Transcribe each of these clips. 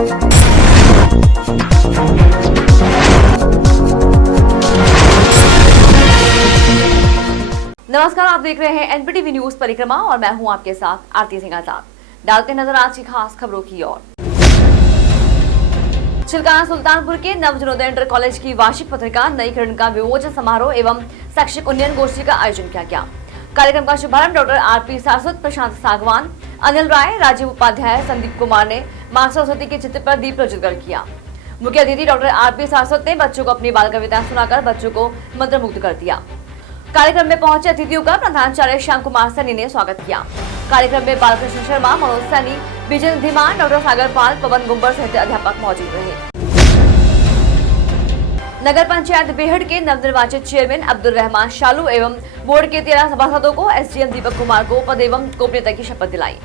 नमस्कार, आप देख रहे हैं एनपीटीवी न्यूज परिक्रमा और मैं हूं आपके साथ आरती सिंह आजाद। डालते नजर आज की खास खबरों की ओर। चिल्काना सुल्तानपुर के नवजनोदय इंटर कॉलेज की वार्षिक पत्रिका नई किरण का विमोचन समारोह एवं शैक्षिक उन्नयन गोष्ठी का आयोजन किया गया। कार्यक्रम का शुभारंभ डॉक्टर आरपी सारस्वत, प्रशांत सागवान, अनिल राय, राजीव उपाध्याय, संदीप कुमार ने मां सरस्वती के चित्र पर दीप प्रज्वलित कर किया। मुख्य अतिथि डॉक्टर आरपी सारस्वत ने बच्चों को अपनी बाल कविता सुनाकर बच्चों को मंत्रमुग्ध कर दिया। कार्यक्रम में पहुंचे अतिथियों का प्रधानाचार्य श्याम कुमार सैनी ने स्वागत किया। कार्यक्रम में बालकृष्ण शर्मा, मनोज सैनी, विजय धीमान, डॉक्टर सागर पाल, पवन गुंबर सहित अध्यापक मौजूद रहे। नगर पंचायत बेहड़ के नवनिर्वाचित चेयरमैन अब्दुल रहमान शालू एवं बोर्ड के 13 सभासदों को एसडीएम दीपक कुमार को पद एवं गोपनीयता की शपथ दिलाई।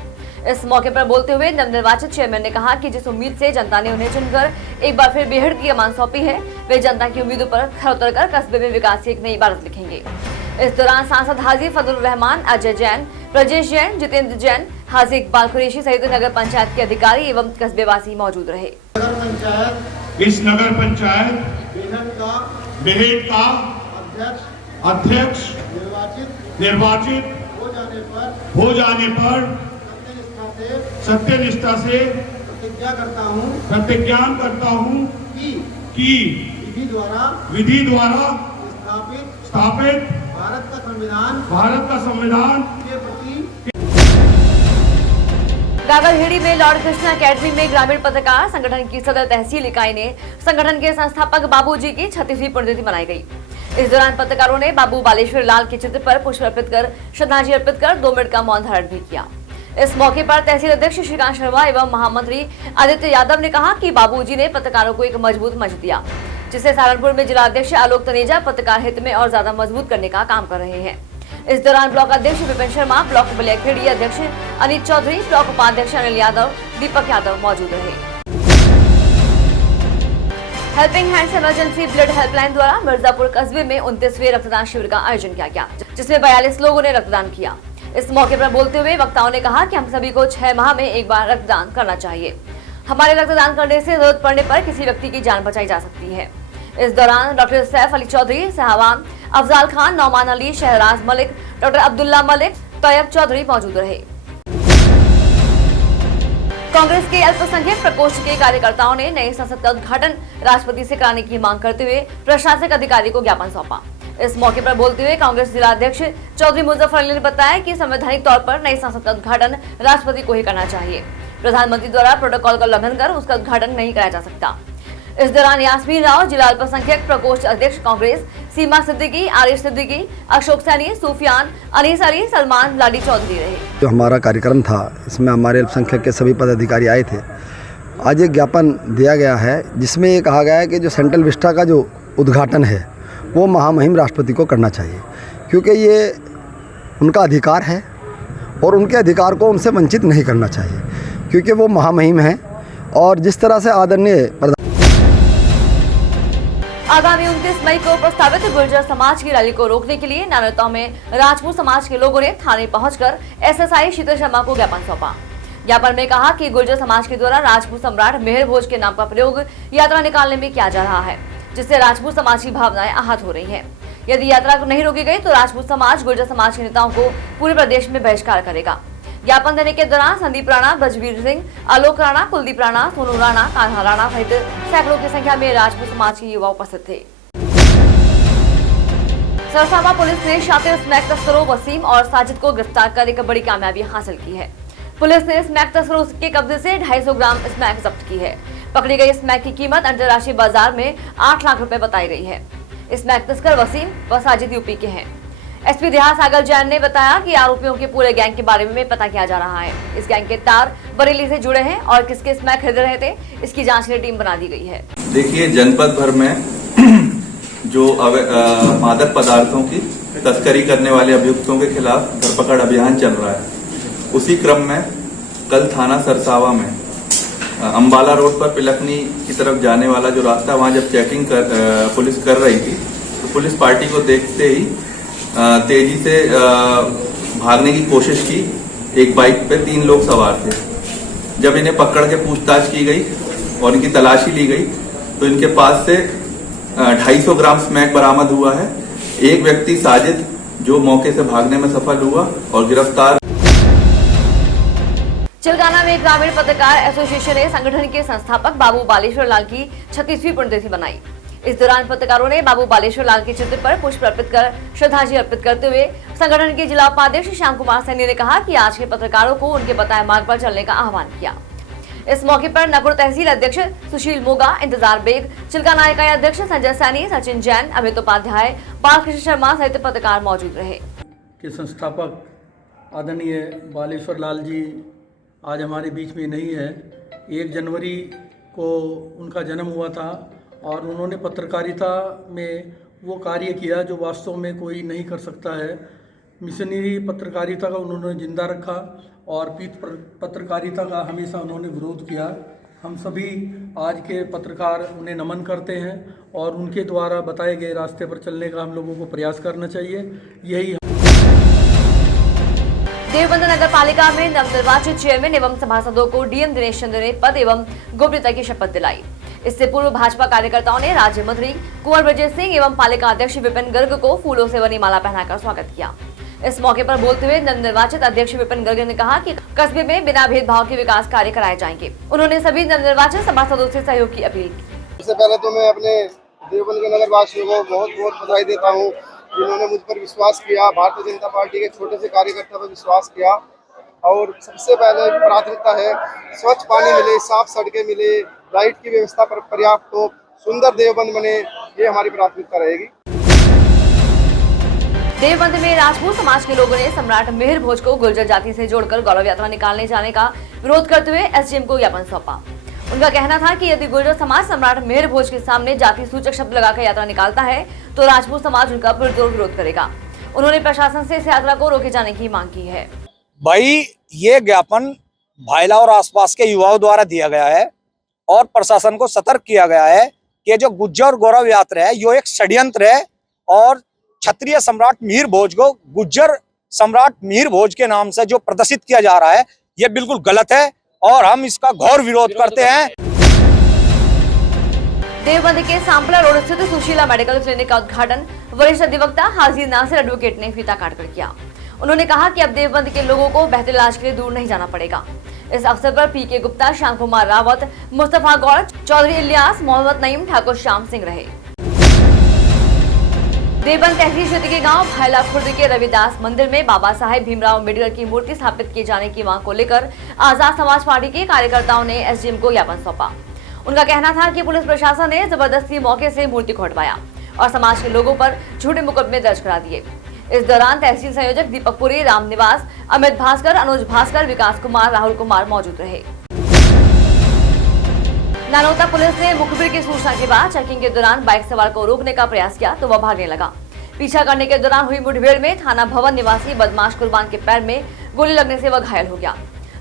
इस मौके पर बोलते हुए नवनिर्वाचित चेयरमैन ने कहा कि जिस उम्मीद से जनता ने उन्हें चुनकर एक बार फिर बेहड़ की कमान सौंपी है, वे जनता की उम्मीदों पर खरा उतरकर कस्बे में विकास की एक नई इबारत लिखेंगे। इस दौरान सांसद हाजी फजल रहमान, अजय जैन, ब्रजेश जैन, जितेंद्र जैन, हाजी इकबाल कुरैशी सहित नगर पंचायत के अधिकारी एवं कस्बेवासी मौजूद रहे। इस नगर पंचायत बेहड़ का अध्यक्ष निर्वाचित हो जाने पर सत्यनिष्ठा से प्रतिज्ञा करता हूँ कि विधि द्वारा स्थापित भारत का संविधान के प्रति। गागलहेड़ी में लॉर्ड कृष्णा अकेडमी में ग्रामीण पत्रकार संगठन की सदर तहसील इकाई ने संगठन के संस्थापक बाबूजी की 36वीं पुण्यतिथि मनाई गई। इस दौरान पत्रकारों ने बाबू बालेश्वर लाल के चित्र पर पुष्प अर्पित कर श्रद्धांजलि अर्पित कर 2 मिनट का मौन धारण भी किया। इस मौके पर तहसील अध्यक्ष श्रीकांत शर्मा एवं महामंत्री आदित्य यादव ने कहा कि बाबूजी ने पत्रकारों को एक मजबूत मंच दिया, जिसे सहारनपुर में जिला अध्यक्ष आलोक तनेजा पत्रकार हित में और ज्यादा मजबूत करने का काम कर रहे हैं। इस दौरान ब्लॉक अध्यक्ष विपिन शर्मा, ब्लॉक बलियाखेड़ी अध्यक्ष अनित चौधरी, ब्लॉक उपाध्यक्ष अनिल यादव, दीपक यादव मौजूद रहे। Helping hands emergency blood helpline द्वारा मिर्जापुर कस्बे में 29वें रक्तदान शिविर का आयोजन किया गया, जिसमें 42 लोगों ने रक्तदान किया। इस मौके पर बोलते हुए वक्ताओं ने कहा कि हम सभी को 6 माह में एक बार रक्तदान करना चाहिए। हमारे रक्तदान करने से जरूरत पड़ने पर किसी व्यक्ति की जान बचाई जा सकती है। इस दौरान डॉक्टर सैफ अली चौधरी, सहवान, अफजाल खान, नौमान अली, शहराज मलिक, डॉक्टर अब्दुल्ला मलिक, तैयब चौधरी मौजूद रहे। कांग्रेस के अल्पसंख्यक प्रकोष्ठ के कार्यकर्ताओं ने नए संसद का उद्घाटन राष्ट्रपति से कराने की मांग करते हुए प्रशासनिक अधिकारी को ज्ञापन सौंपा। इस मौके पर बोलते हुए कांग्रेस जिला अध्यक्ष चौधरी मुजफ्फर अली ने बताया कि संवैधानिक तौर पर नई संसद का उद्घाटन राष्ट्रपति को ही करना चाहिए। प्रधानमंत्री द्वारा प्रोटोकॉल का उल्लंघन कर उसका उद्घाटन नहीं कराया जा सकता। इस दौरान यास्मीन राव, जिला अल्पसंख्यक प्रकोष्ठ अध्यक्ष कांग्रेस, सीमा सिद्दीकी, आरिफ सिद्दीकी, अशोक सैनी, सूफियान, अनीस अली, सलमान, लाडी चौधरी रहे। जो हमारा कार्यक्रम था, इसमें हमारे अल्पसंख्यक के सभी पदाधिकारी आए थे। आज एक ज्ञापन दिया गया है जिसमें ये कहा गया है कि जो सेंट्रल विस्टा का जो उद्घाटन है वो महामहिम राष्ट्रपति को करना चाहिए, क्योंकि ये उनका अधिकार है और उनके अधिकार को उनसे वंचित नहीं करना चाहिए, क्योंकि वो महामहिम हैं। और जिस तरह से आदरणीय आगामी 29 मई को प्रस्तावित गुर्जर समाज की रैली को रोकने के लिए नानोता में राजपूत समाज के लोगों ने थाने पहुंचकर एसएसआई शीतल शर्मा को ज्ञापन सौंपा। ज्ञापन में कहा कि गुर्जर समाज के द्वारा राजपूत सम्राट मेहर भोज के नाम का प्रयोग यात्रा निकालने में किया जा रहा है, जिससे राजपूत समाज की भावनाएं आहत हो रही हैं। यदि यात्रा नहीं रोकी गई तो राजपूत समाज गुर्जर समाज के नेताओं को पूरे प्रदेश में बहिष्कार करेगा। ज्ञापन देने के दौरान संदीप राणा, बजवीर सिंह, आलोक राणा, कुलदीप राणा, सोनू राणा, कान्हा राणा सहित सैकड़ों की संख्या में राजपूत समाज के युवा उपस्थित थे। सरसावा पुलिस ने शातिर स्मैक तस्करों वसीम और साजिद को गिरफ्तार कर एक बड़ी कामयाबी हासिल की है। पुलिस ने स्मैक तस्करों के कब्जे से 250 ग्राम स्मैक जब्त की है। पकड़ी गई स्मैक की कीमत अंतर्राष्ट्रीय बाजार में 8 लाख रुपए बताई गई है। स्मैक तस्कर वसीम व साजिद यूपी के हैं। एसपी देहात सागर जैन ने बताया कि आरोपियों के पूरे गैंग के बारे में पता किया जा रहा है। इस गैंग के तार बरेली से जुड़े हैं और किसके स्मैक खरीद रहे थे, इसकी जांच के लिए टीम बना दी गई है। देखिए, जनपद भर में जो मादक पदार्थों की तस्करी करने वाले अभियुक्तों के खिलाफ धरपकड़ अभियान चल रहा है। उसी क्रम में कल थाना सरसावा में अंबाला रोड पर पिलखनी की तरफ जाने वाला जो रास्ता, वहां जब चेकिंग पुलिस कर रही थी तो पुलिस पार्टी को देखते ही तेजी से भागने की कोशिश की। एक बाइक पे 3 लोग सवार थे। जब इन्हें पकड़ के पूछताछ की गई और इनकी तलाशी ली गई तो इनके पास से 250 ग्राम स्मैक बरामद हुआ है। एक व्यक्ति साजिद जो मौके से भागने में सफल हुआ और गिरफ्तार। चिलगाना में ग्रामीण पत्रकार एसोसिएशन ने संगठन के संस्थापक बाबू बालेश्वर लाल की 36वीं पुण्यतिथि मनाई। इस दौरान पत्रकारों ने बाबू बालेश्वर लाल के चित्र पर पुष्प अर्पित कर श्रद्धांजलि अर्पित करते हुए संगठन के जिला उपाध्यक्ष श्याम कुमार सैनी ने कहा कि आज के पत्रकारों को उनके बताए मार्ग पर चलने का आह्वान किया। इस मौके पर नकुर तहसील अध्यक्ष सुशील मोगा, इंतजार बेग, चिलगाना इकाई अध्यक्ष संजय सैनी, सचिन जैन, अमित उपाध्याय, बालकृष्ण शर्मा सहित पत्रकार मौजूद रहे। के संस्थापक आदरणीय बालेश्वर लाल जी आज हमारे बीच में नहीं है। 1 जनवरी को उनका जन्म हुआ था और उन्होंने पत्रकारिता में वो कार्य किया जो वास्तव में कोई नहीं कर सकता है। मिशनरी पत्रकारिता का उन्होंने जिंदा रखा और पीठ पत्रकारिता का हमेशा उन्होंने विरोध किया। हम सभी आज के पत्रकार उन्हें नमन करते हैं और उनके द्वारा बताए गए रास्ते पर चलने का हम लोगों को प्रयास करना चाहिए। यही देवबंद नगर पालिका में नवनिर्वाचित चेयरमैन एवं सभासदों को डीएम दिनेश चंद्र ने पद एवं गोपनीयता की शपथ दिलाई। इससे पूर्व भाजपा कार्यकर्ताओं ने राज्य मंत्री कुंवर ब्रजेश सिंह एवं पालिका अध्यक्ष विपिन गर्ग को फूलों से बनी माला पहनाकर स्वागत किया। इस मौके पर बोलते हुए नवनिर्वाचित अध्यक्ष विपिन गर्ग ने कहा कि कस्बे में बिना भेदभाव के विकास कार्य कराए जाएंगे। उन्होंने सभी नवनिर्वाचित सभासदों से सहयोग की अपील की। सबसे पहले तो मैं अपने देवबंद के नगर वासियों को बहुत बहुत बधाई देता हूँ जिन्होंने मुझ पर विश्वास किया, भारतीय जनता पार्टी के छोटे से कार्यकर्ता पर विश्वास किया। और सबसे पहले प्राथमिकता है स्वच्छ पानी मिले, साफ सड़कें मिले, लाइट की व्यवस्था पर पर्याप्त हो, सुंदर देवबंद बने, ये हमारी प्राथमिकता रहेगी। देवबंद में राजपूत समाज के लोगों ने सम्राट मिहिर भोज को गुर्जर जाति से जोड़कर गौरव यात्रा निकालने जाने का विरोध करते हुए एसडीएम को ज्ञापन सौंपा। उनका कहना था कि यदि गुर्जर समाज सम्राट मिहिर भोज के सामने जाति सूचक शब्द लगाकर यात्रा निकालता है तो राजपूत समाज उनका पुरजोर विरोध करेगा। उन्होंने प्रशासन से इस यात्रा को रोके जाने की मांग की है। भाई ये ज्ञापन भायला और आसपास के युवाओं द्वारा दिया गया है और प्रशासन को सतर्क किया गया है कि जो गुज्जर गौरव यात्रा है यो एक षड्यंत्र है और क्षत्रिय सम्राट मिहिर भोज को गुज्जर सम्राट मिहिर भोज के नाम से जो प्रदर्शित किया जा रहा है ये बिल्कुल गलत है और हम इसका घोर विरोध करते हैं। देवबंद के सांपला रोड स्थित सुशीला मेडिकल क्लिनिक का उद्घाटन वरिष्ठ अधिवक्ता हाजिर नासिर एडवोकेट ने फीता काटकर किया। उन्होंने कहा कि अब देवबंद के लोगों को बेहतर इलाज के लिए दूर नहीं जाना पड़ेगा। इस अवसर पर पीके गुप्ता, श्याम कुमार रावत, मुस्तफा गौड़, चौधरी इलियास, मोहम्मद नईम, ठाकुर श्याम सिंह रहे। देवबंद तहसील क्षेत्र के गांव भायला खुर्द के रविदास मंदिर में बाबा साहेब भीमराव अम्बेडकर की मूर्ति स्थापित किए जाने की मांग को लेकर आजाद समाज पार्टी के कार्यकर्ताओं ने एसडीएम को ज्ञापन सौंपा। उनका कहना था कि पुलिस प्रशासन ने जबरदस्ती मौके से मूर्ति को हटवाया और समाज के लोगों पर झूठे मुकदमे दर्ज करा दिए। इस दौरान तहसील संयोजक दीपक पुरी, राम निवास, अमित भास्कर, अनुज भास्कर, विकास कुमार, राहुल कुमार मौजूद रहे। नानोता पुलिस ने मुखबिर की सूचना के बाद चेकिंग के दौरान बाइक सवार को रोकने का प्रयास किया तो वह भागने लगा। पीछा करने के दौरान हुई मुठभेड़ में थाना भवन निवासी बदमाश कुर्बान के पैर में गोली लगने से वह घायल हो गया।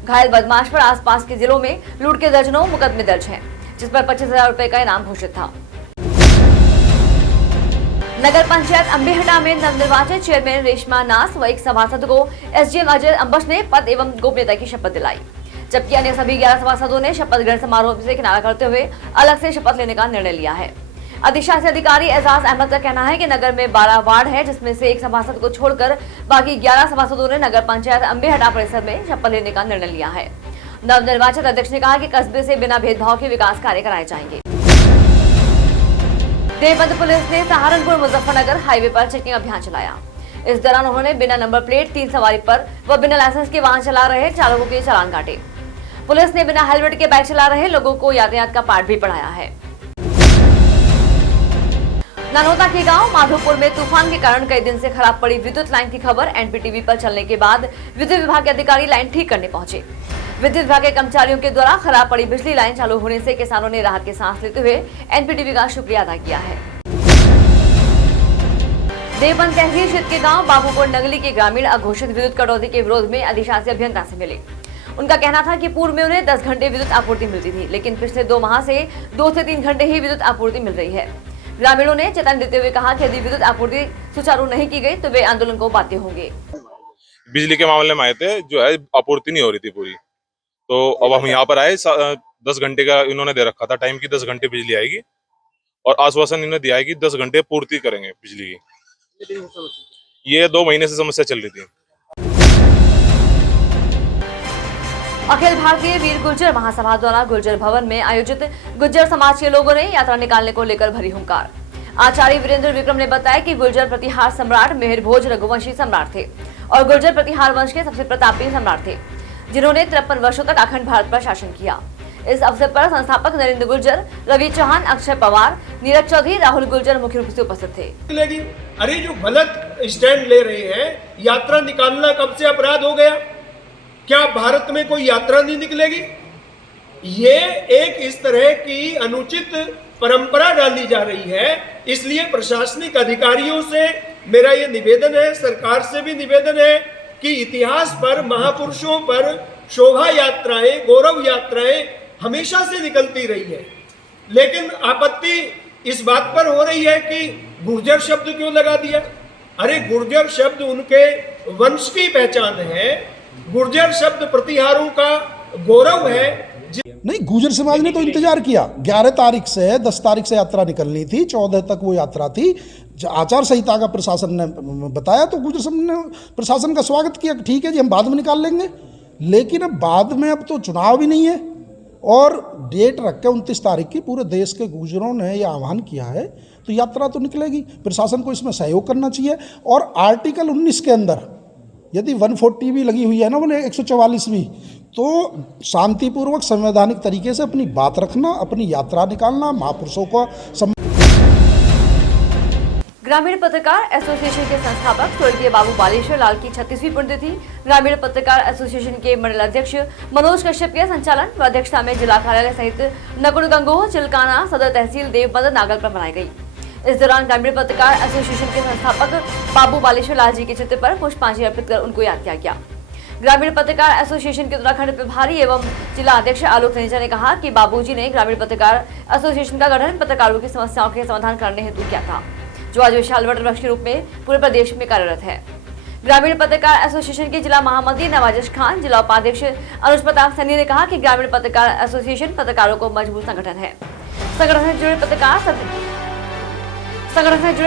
घायल बदमाश पर आसपास के जिलों में लूट के दर्जनों मुकदमे दर्ज हैं, जिस पर 25,000 रुपए का इनाम घोषित था। नगर पंचायत अंबेहटा में नवनिर्वाचित चेयरमैन रेशमा नास व एक सभासद को एसडीएम अजय अंबश ने पद एवं गोपनीयता की शपथ दिलाई, जबकि अन्य सभी 11 सभासदों ने शपथ ग्रहण समारोह से किनारा करते हुए अलग से शपथ लेने का निर्णय लिया है। अधिशासी अधिकारी एजाज अहमद का कहना है कि नगर में 12 वार्ड है, जिसमें से एक सभासद को छोड़कर बाकी 11 सभासदों ने नगर पंचायत अंबेहटा परिसर में शपथ लेने का निर्णय लिया है। नवनिर्वाचित अध्यक्ष ने कहा कि कस्बे से बिना भेदभाव के विकास कार्य कराए जाएंगे। देवबंद पुलिस ने सहारनपुर मुजफ्फरनगर हाईवे पर चेकिंग अभियान चलाया। इस दौरान उन्होंने बिना नंबर प्लेट, 3 सवारी पर व बिना लाइसेंस के वाहन चला रहे चालकों के चालान काटे। पुलिस ने बिना हेलमेट के बाइक चला रहे लोगों को यातायात का पाठ भी पढ़ाया है। नानोता के गांव माधोपुर में तूफान के कारण कई दिन से खराब पड़ी विद्युत लाइन की खबर एनपीटीवी पर चलने के बाद विद्युत विभाग के अधिकारी लाइन ठीक करने पहुंचे। विद्युत विभाग के कर्मचारियों के द्वारा खराब पड़ी बिजली लाइन चालू होने से किसानों ने राहत की सांस लेते हुए एनपीटीवी का शुक्रिया अदा किया है। देवबंद तहसील क्षेत्र के गांव बाबूपुर नगली के ग्रामीण अघोषित विद्युत कटौती के विरोध में अधिशासी अभियंता से मिले। उनका कहना था कि पूर्व में उन्हें 10 घंटे विद्युत आपूर्ति मिलती थी, लेकिन पिछले 2 माह से 2 से 3 घंटे ही विद्युत आपूर्ति मिल रही है। ग्रामीणों ने चेतावनी देते हुए कहा कि यदि विद्युत आपूर्ति सुचारू नहीं की गई तो वे आंदोलन को बाध्य होंगे। बिजली के मामले में आए थे, जो है आपूर्ति नहीं हो रही थी पूरी, तो अब हम यहाँ पर आए 10 घंटे का इन्होंने दे रखा था टाइम की, 10 घंटे बिजली आएगी और आश्वासन इन्होंने दिया है कि 10 घंटे पूर्ति करेंगे बिजली की। ये 2 महीने से समस्या चल रही थी। अखिल भारतीय वीर गुर्जर महासभा द्वारा गुर्जर भवन में आयोजित गुर्जर समाज के लोगों ने यात्रा निकालने को लेकर भरी हुंकार। आचार्य वीरेंद्र विक्रम ने बताया कि गुर्जर प्रतिहार सम्राट मेहर भोज रघुवंशी सम्राट थे और गुर्जर प्रतिहार वंश के सबसे प्रतापी सम्राट थे, जिन्होंने 53 वर्षों तक अखंड भारत पर शासन किया। इस अवसर पर संस्थापक नरेंद्र गुर्जर, रवि चौहान, अक्षय पवार, नीरज चौधरी, राहुल गुर्जर मुख्य रूप से उपस्थित थे। अरे जो गलत स्टैंड ले रहे हैं, यात्रा निकालना कब से अपराध हो गया? क्या भारत में कोई यात्रा नहीं निकलेगी? ये एक इस तरह की अनुचित परंपरा डाली जा रही है। इसलिए प्रशासनिक अधिकारियों से मेरा ये निवेदन है, सरकार से भी निवेदन है कि इतिहास पर, महापुरुषों पर शोभा यात्राएं, गौरव यात्राएं हमेशा से निकलती रही है, लेकिन आपत्ति इस बात पर हो रही है कि गुर्जर शब्द क्यों लगा दिया? अरे गुर्जर शब्द उनके वंश की पहचान है, गुर्जर शब्द प्रतिहारों का गौरव है। नहीं, गुर्जर समाज ने तो इंतजार किया। 11 तारीख से 10 तारीख से यात्रा निकलनी थी, 14 तक वो यात्रा थी। आचार संहिता का प्रशासन ने बताया तो गुर्जर समाज ने प्रशासन का स्वागत किया, ठीक है जी हम बाद में निकाल लेंगे। लेकिन अब बाद में, अब तो चुनाव भी नहीं है और डेट रख के 29 तारीख की पूरे देश के गुर्जरों ने यह आह्वान किया है, तो यात्रा तो निकलेगी। प्रशासन को इसमें सहयोग करना चाहिए। और आर्टिकल 19 के अंदर यदि 140 भी लगी हुई है ना, 144 भी, तो शांतिपूर्वक संवैधानिक तरीके से अपनी बात रखना, अपनी यात्रा निकालना, महापुरुषों को ग्रामीण पत्रकार एसोसिएशन के संस्थापक स्वर्गीय बाबू बालेश्वर लाल की 36वीं पुण्यतिथि ग्रामीण पत्रकार एसोसिएशन के मंडल अध्यक्ष मनोज कश्यप के संचालन व अध्यक्षता में जिला कार्यालय सहित नकुड़ गंगोह, चिलकाना, सदर तहसील देवबंद, नागल पर मनाई गई। इस दौरान ग्रामीण पत्रकार एसोसिएशन के संस्थापक बाबू बालेश्वर लाल जी के चित्र पर पुष्पांजलि अर्पित कर उनको याद किया गया। ग्रामीण पत्रकार एसोसिएशन के उत्तराखंड प्रभारी एवं जिला अध्यक्ष आलोक तनेजा ने कहा कि बाबूजी ने ग्रामीण पत्रकार एसोसिएशन का गठन पत्रकारों की समस्याओं के समाधान करने हेतु किया था, जो आज विशाल वटवृक्ष के रूप में पूरे प्रदेश में कार्यरत है। ग्रामीण पत्रकार एसोसिएशन के जिला महामंत्री नवाजिश खान, जिला उपाध्यक्ष अनुज प्रताप सैनी ने कहा कि ग्रामीण पत्रकार एसोसिएशन पत्रकारों को मजबूत संगठन है। संगठन से जुड़े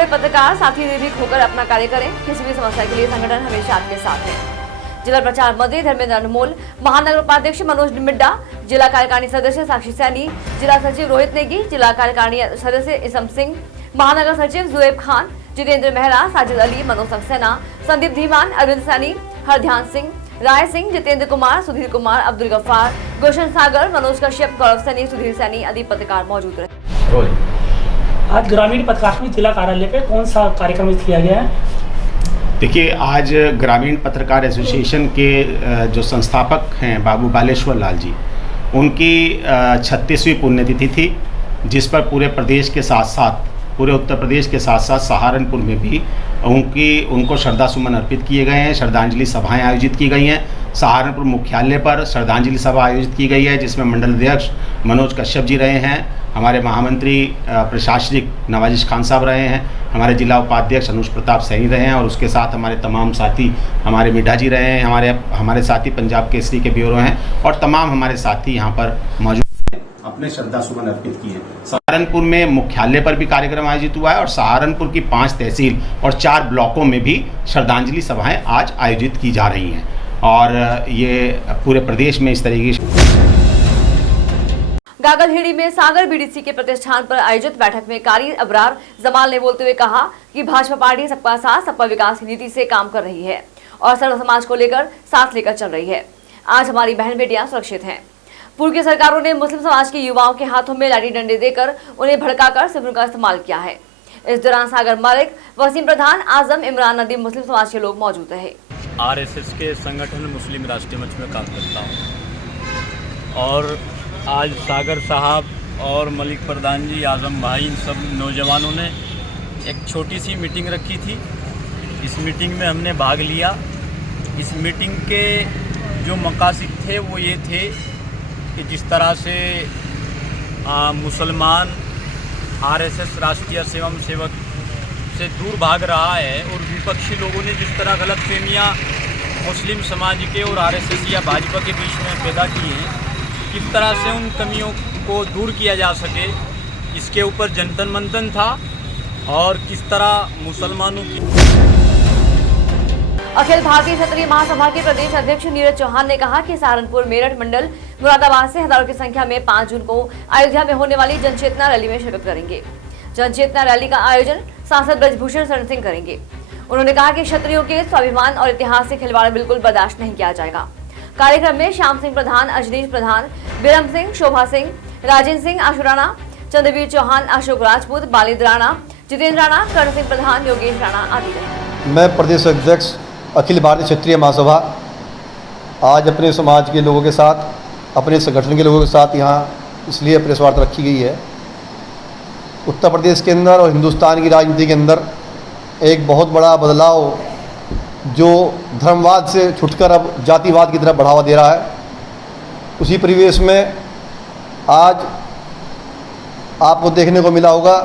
पत्रकार साथी निर्भीक होकर अपना कार्य करें। किसी भी समस्या के लिए संगठन हमेशा आपके साथ है। जिला प्रचार मंत्री धर्मेंद्र अनमोल, महानगर उपाध्यक्ष मनोज मिड्डा, जिला कार्यकारिणी सदस्य साक्षी सैनी, जिला सचिव रोहित नेगी, जिला कार्यकारिणी सदस्य इसम सिंह, महानगर सचिव जुएब खान, जितेंद्र मेहरा, साजिद अली, मनोज सक्सेना, संदीप धीमान, अरविंद सैनी, हरध्यान सिंह, राय सिंह, जितेंद्र कुमार, सुधीर कुमार, अब्दुल गफ्फार, गुलशन सागर, मनोज कश्यप, गौरव सैनी, सुधीर सैनी आदि पत्रकार मौजूद रहे। आज ग्रामीण पत्रकार जिला कार्यालय पे कौन सा कार्यक्रम किया गया है? देखिए, आज ग्रामीण पत्रकार एसोसिएशन के जो संस्थापक हैं बाबू बालेश्वर लाल जी, उनकी 36वीं पुण्यतिथि थी, जिस पर पूरे प्रदेश के साथ साथ, पूरे उत्तर प्रदेश के साथ साथ सहारनपुर में भी उनको श्रद्धा सुमन अर्पित किए गए हैं। श्रद्धांजलि सभाएं आयोजित की गई हैं। सहारनपुर मुख्यालय पर श्रद्धांजलि सभा आयोजित की गई है, जिसमें मंडल अध्यक्ष मनोज कश्यप जी रहे हैं, हमारे महामंत्री प्रशासनिक नवाजिश खान साहब रहे हैं, हमारे जिला उपाध्यक्ष अनुज प्रताप सैनी रहे हैं और उसके साथ हमारे तमाम साथी, हमारे मिड्ढा जी रहे हैं, हमारे साथी पंजाब केसरी के ब्यूरो हैं और तमाम हमारे साथी यहाँ पर मौजूद अपने श्रद्धा सुमन अर्पित किए। सहारनपुर में मुख्यालय पर भी कार्यक्रम आयोजित हुआ है और सहारनपुर की 5 तहसील और 4 ब्लॉकों में भी श्रद्धांजलि सभाएं आज आयोजित की जा रही हैं और ये पूरे प्रदेश में इस तरीके से। गागलहेड़ी में सागर बीडीसी के प्रतिष्ठान पर आयोजित बैठक में कारी अबरार जमाल ने बोलते हुए कहा कि भाजपा पार्टी सबका साथ सबका विकास की नीति से काम कर रही है और सर्व समाज को लेकर साथ लेकर चल रही है। आज हमारी बहन बेटियां सुरक्षित हैं। पूर्व की सरकारों ने मुस्लिम समाज के युवाओं के हाथों में लाठी डंडे देकर उन्हें भड़काकर सिर्फ उनका इस्तेमाल किया है। इस दौरान सागर मलिक, वसीम प्रधान, आजम, इमरान नदीम मुस्लिम समाज के लोग मौजूद रहे। आरएसएस के संगठन मुस्लिम राष्ट्रीय मंच में काम करता हूँ और आज सागर साहब और मलिक प्रधान जी, आजम भाई, इन सब नौजवानों ने एक छोटी सी मीटिंग रखी थी। इस मीटिंग में हमने भाग लिया। इस मीटिंग के जो मकासद थे वो ये थे कि जिस तरह से मुसलमान आरएसएस राष्ट्रीय स्वयंसेवक से दूर भाग रहा है और विपक्षी लोगों ने जिस तरह गलतफहमियां मुस्लिम समाज के और आरएसएस या भाजपा के बीच में पैदा की हैं, किस तरह से उन कमियों को दूर किया जा सके, इसके ऊपर जनतन मंथन था। और किस तरह मुसलमानों की अखिल भारतीय क्षत्रिय महासभा के प्रदेश अध्यक्ष नीरज चौहान ने कहा कि सहारनपुर, मेरठ मंडल, मुरादाबाद से हजारों की संख्या में 5 जून को अयोध्या में होने वाली जनचेतना रैली में शिरकत करेंगे। जनचेतना रैली का आयोजन सांसद ब्रजभूषण शरण सिंह करेंगे। उन्होंने कहा कि क्षत्रियों के स्वाभिमान और इतिहास से खिलवाड़ बिल्कुल बर्दाश्त नहीं किया जाएगा। कार्यक्रम में श्याम सिंह प्रधान, अजनीश प्रधान, बिरम सिंह, शोभा सिंह, राजेंद्र सिंह आशुराणा, चंद्रवीर चौहान, अशोक राजपूत, बालिद राणा, जितेंद्र राणा, कर्ण सिंह प्रधान, योगेश राणा आदि रहे। मैं प्रदेश अध्यक्ष अखिल भारतीय क्षेत्रीय महासभा आज अपने समाज के लोगों के साथ, अपने संगठन के लोगों के साथ यहाँ इसलिए प्रेस वार्ता रखी गई है। उत्तर प्रदेश के अंदर और हिंदुस्तान की राजनीति के अंदर एक बहुत बड़ा बदलाव जो धर्मवाद से छुटकर अब जातिवाद की तरफ बढ़ावा दे रहा है, उसी परिवेश में आज आपको देखने को मिला होगा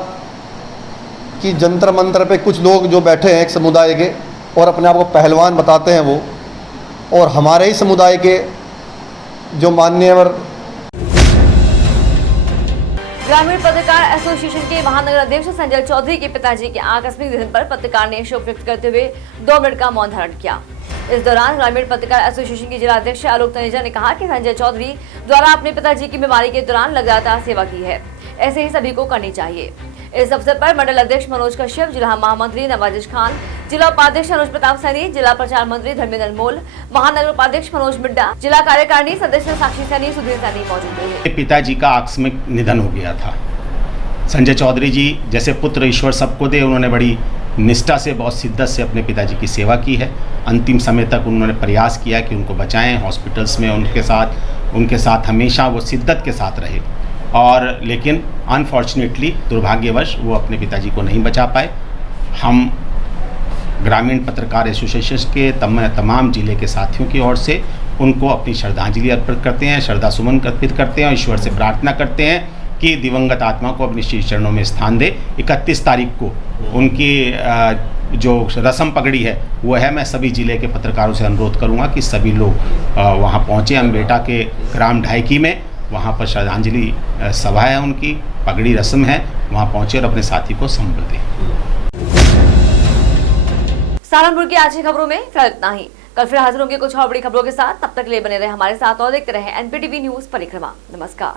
कि जंतर मंतर पे कुछ लोग जो बैठे हैं एक समुदाय के और अपने आप को पहलवान बताते हैं वो, और हमारे ही समुदाय के जो मान्यवर ग्रामीण पत्रकार एसोसिएशन के महानगर अध्यक्ष संजय चौधरी के पिताजी के आकस्मिक निधन पर पत्रकार ने शोक व्यक्त करते हुए 2 मिनट का मौन धारण किया। इस दौरान ग्रामीण पत्रकार एसोसिएशन के जिला अध्यक्ष आलोक तनेजा ने कहा कि संजय चौधरी द्वारा अपने पिताजी की बीमारी के दौरान लगातार सेवा की है, ऐसे ही सभी को करनी चाहिए। इस अवसर पर मंडल अध्यक्ष मनोज कश्यप, जिला महामंत्री नवाजिश खान, जिला उपाध्यक्ष अनुज प्रताप सैनी, जिला प्रचार मंत्री धर्मेंद्र अनमोल, महानगर उपाध्यक्ष मनोज मिड्डा, जिला कार्यकारिणी सदस्य साक्षी सैनी, सुधीर सैनी मौजूद रहे। पिताजी का आकस्मिक निधन हो गया था। संजय चौधरी जी जैसे पुत्र ईश्वर सबको दे, उन्होंने बड़ी निष्ठा से, बहुत शिद्दत से अपने पिताजी की सेवा की है। अंतिम समय तक उन्होंने प्रयास किया कि उनको बचाएं, हॉस्पिटल्स में उनके साथ हमेशा वो शिद्दत के साथ रहे, और लेकिन अनफॉर्चुनेटली, दुर्भाग्यवश वो अपने पिताजी को नहीं बचा पाए। हम ग्रामीण पत्रकार एसोसिएशन के तमाम जिले के साथियों की ओर से उनको अपनी श्रद्धांजलि अर्पित करते हैं, श्रद्धा सुमन अर्पित करते हैं और ईश्वर से प्रार्थना करते हैं कि दिवंगत आत्मा को अपने श्री चरणों में स्थान दे। 31 तारीख को उनकी जो रस्म पगड़ी है वो है। मैं सभी जिले के पत्रकारों से अनुरोध करूंगा कि सभी लोग वहां पहुंचे। अम्बेटा के ग्राम ढाईकी में वहां पर श्रद्धांजलि सभा है, उनकी पगड़ी रस्म है, वहां पहुंचे और अपने साथी को संबल दें। सहारनपुर की आज की खबरों में फिलहाल इतना ही। कल फिर हाजिर होंगे कुछ और बड़ी खबरों के साथ। तब तक के लिए बने रहे हमारे साथ और देखते रहे NPTV न्यूज परिक्रमा। नमस्कार।